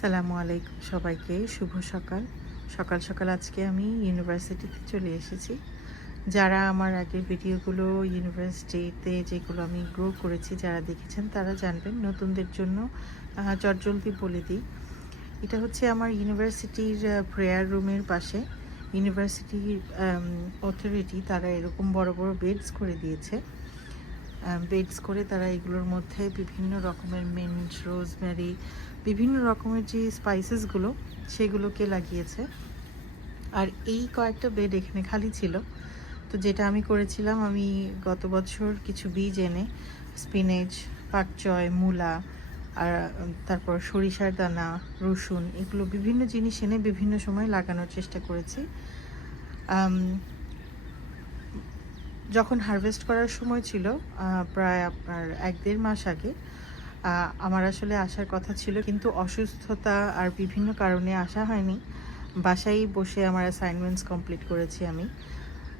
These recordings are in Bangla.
সালামু আলাইকুম সবাইকে, শুভ সকাল। সকাল সকাল আজকে আমি ইউনিভার্সিটিতে চলে এসেছি। যারা আমার আগের ভিডিওগুলো ইউনিভার্সিটিতে যেগুলো আমি গ্রো করেছি, যারা দেখেছেন তারা জানবেন, নতুনদের জন্য চটজলদি বলে দিই। এটা হচ্ছে আমার ইউনিভার্সিটির প্রেয়ার রুমের পাশে। ইউনিভার্সিটির অথরিটি তারা এরকম বড় বড় বেডস করে দিয়েছে। বেডস করে তারা এগুলোর মধ্যে বিভিন্ন রকমের মিন্ট রোজমেরি বিভিন্ন রকমের যে স্পাইসেসগুলো সেগুলোকে লাগিয়েছে। আর এই কয়েকটা বেড এখানে খালি ছিল। তো যেটা আমি করেছিলাম, আমি গত বছর কিছু বীজ এনে স্পিনেজ পাকচয় মূলা, আর তারপর সরিষার দানা, রসুন, এগুলো বিভিন্ন জিনিস এনে বিভিন্ন সময় লাগানোর চেষ্টা করেছি। যখন হারভেস্ট করার সময় ছিল প্রায় আপনার এক দেড় মাস আগে আমার আসলে আসার কথা ছিল, কিন্তু অসুস্থতা আর বিভিন্ন কারণে আসা হয়নি। বাসায় বসে আমার অ্যাসাইনমেন্টস কমপ্লিট করেছি আমি।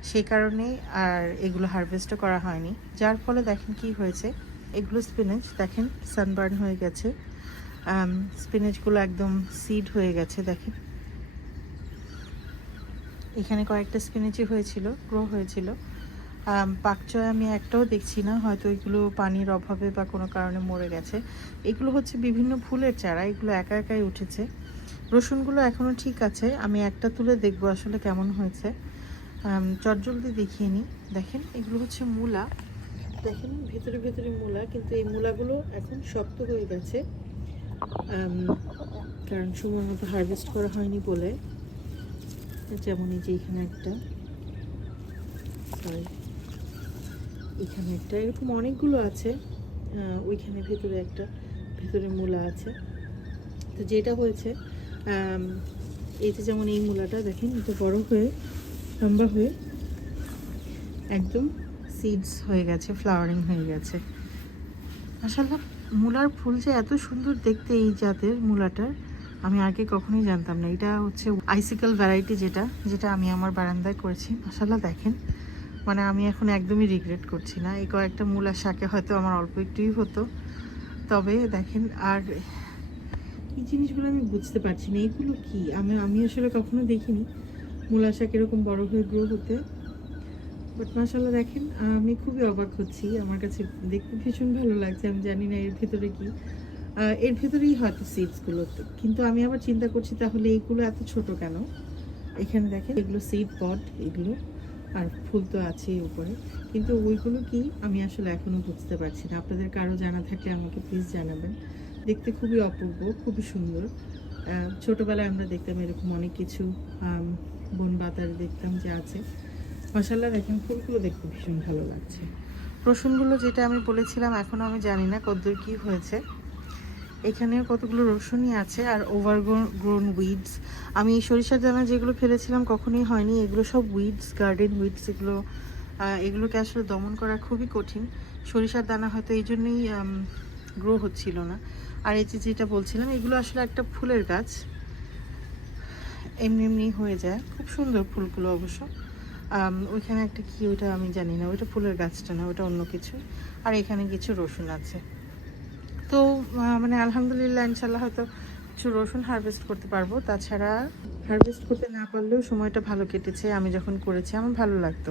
সেই কারণে আর এগুলো হারভেস্টও করা হয়নি। যার ফলে দেখেন কি হয়েছে, এগুলো স্পিনেচ দেখেন সানবার্ন হয়ে গেছে। স্পিনেচগুলো একদম সিড হয়ে গেছে, দেখেন। এখানে কয়েকটা স্পিনেচই হয়েছিল গ্রো হয়েছিল। পাকচয় আমি একটাও দেখছি না, হয়তো এগুলো পানির অভাবে বা কোনো কারণে মরে গেছে। এগুলো হচ্ছে বিভিন্ন ফুলের চারা, এগুলো একা একাই উঠেছে। রসুনগুলো এখনও ঠিক আছে, আমি একটা তুলে দেখব আসলে কেমন হয়েছে। চটজলদি দেখিয়ে নিই। দেখেন, এগুলো হচ্ছে মূলা। দেখেন, ভেতরে ভেতরে মূলা, কিন্তু এই মূলাগুলো এখন শক্ত হয়ে গেছে। কারণ সময় মতো হারভেস্ট করা হয়নি বলে। যেমন এই যে এখানে একটা। সরি এখানে একটা এরকম অনেকগুলো আছে। ওইখানে ভেতরে একটা ভেতরে মূলা আছে। তো যেটা হয়েছে আম, এই যে যেমন এই মূলাটা দেখেন এটা বড় হয়ে লম্বা হয়ে একদম সিডস হয়ে গেছে ফ্লাওয়ারিং হয়ে গেছে। মাসাল্লাহ মূলার ফুল যে এত সুন্দর দেখতে এই জাতের মূলাটার আমি আগে কখনোই জানতাম না। এটা হচ্ছে আইসিকাল ভ্যারাইটি যেটা যেটা আমি আমার বারান্দায় করেছি। মাসাল্লাহ দেখেন। মানে আমি এখন একদমই রিগ্রেট করছি না। এই কয়েকটা মূলার শাকে হয়তো আমার অল্প একটুই হতো। তবে দেখেন, আর এই জিনিসগুলো আমি বুঝতে পারছি না এইগুলো কি? আমি আমি আসলে কখনো দেখিনি মূলা শাক এরকম বড় হয়ে গ্রো হতে। বাট মাসাল্লাহ দেখেন, আমি খুবই অবাক হচ্ছি। আমার কাছে দেখতে ভীষণ ভালো লাগছে, আমি জানি না এর ভেতরে কি। এর ভেতরেই হয়তো সিডসগুলো কিন্তু আমি আবার চিন্তা করছি, তাহলে এইগুলো এত ছোট কেন? এখানে দেখেন, এগুলো সিড পট এগুলো। আর ফুল তো আছেই উপরে। কিন্তু ওইগুলো কি আমি আসলে এখনও বুঝতে পারছি না। আপনাদের কারও জানা থাকলে আমাকে প্লিজ জানাবেন। দেখতে খুবই অপূর্ব, খুবই সুন্দর। ছোটোবেলায় আমরা দেখতাম এরকম অনেক কিছু বন বাতার দেখতাম যে আছে। মশাল্লা দেখেন ফুলগুলো দেখতে ভীষণ ভালো লাগছে। রসুনগুলো যেটা আমি বলেছিলাম এখনও আমি জানি না কতদূর কি হয়েছে। এখানেও কতগুলো রসুনই আছে আর ওভার গ্রোন উইডস আমি সরিষার দানা যেগুলো ফেলেছিলাম কখনোই হয়নি, এগুলো সব উইডস গার্ডেন উইডস এগুলো এগুলোকে আসলে দমন করা খুবই কঠিন। সরিষার দানা হয়তো এই জন্যই গ্রো হচ্ছিল না। আর এই যে যেটা বলছিলাম, এগুলো আসলে একটা ফুলের গাছ। এমনি এমনি হয়ে যায়। খুব সুন্দর ফুলগুলো অবশ্য। ওইখানে একটা কি ওইটা আমি জানি না, ওইটা ফুলের গাছটা না, ওটা অন্য কিছু। আর এখানে কিছু রসুন আছে। তো মানে আলহামদুলিল্লাহ ইনশাল্লাহ হয়তো কিছু রসুন হারভেস্ট করতে পারব। তাছাড়া হারভেস্ট করতে না পারলেও সময়টা ভালো কেটেছে, আমি যখন করেছি আমার ভালো লাগতো।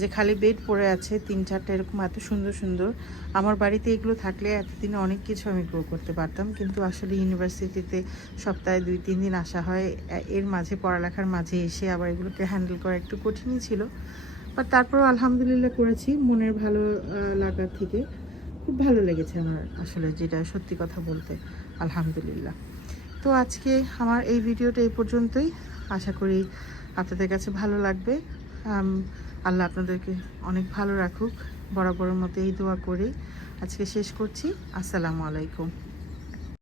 যে খালি বেড পড়ে আছে, তিন চারটা এরকম এত সুন্দর সুন্দর। আমার বাড়িতে এগুলো থাকলে এতদিনে অনেক কিছু আমি গ্রো করতে পারতাম। কিন্তু আসলে ইউনিভার্সিটিতে সপ্তাহে দুই, তিন দিন আসা হয়। এর মাঝে, পড়ালেখার মাঝে এসে আবার এগুলোকে হ্যান্ডেল করা একটু কঠিনই ছিল। বাট তারপরও আলহামদুলিল্লাহ করেছি, মনের ভালো লাগার থেকে। খুব ভালো লেগেছে আমার আসলে যেটা সত্যি কথা বলতে, আলহামদুলিল্লাহ। তো আজকে আমার এই ভিডিওটা এই পর্যন্তই। আশা করি আপনাদের কাছে ভালো লাগবে। আল্লাহ আপনাদেরকে অনেক ভালো রাখুক। বরাবরের মতো এই দোয়া করে। আজকে শেষ করছি। আসসালামু আলাইকুম।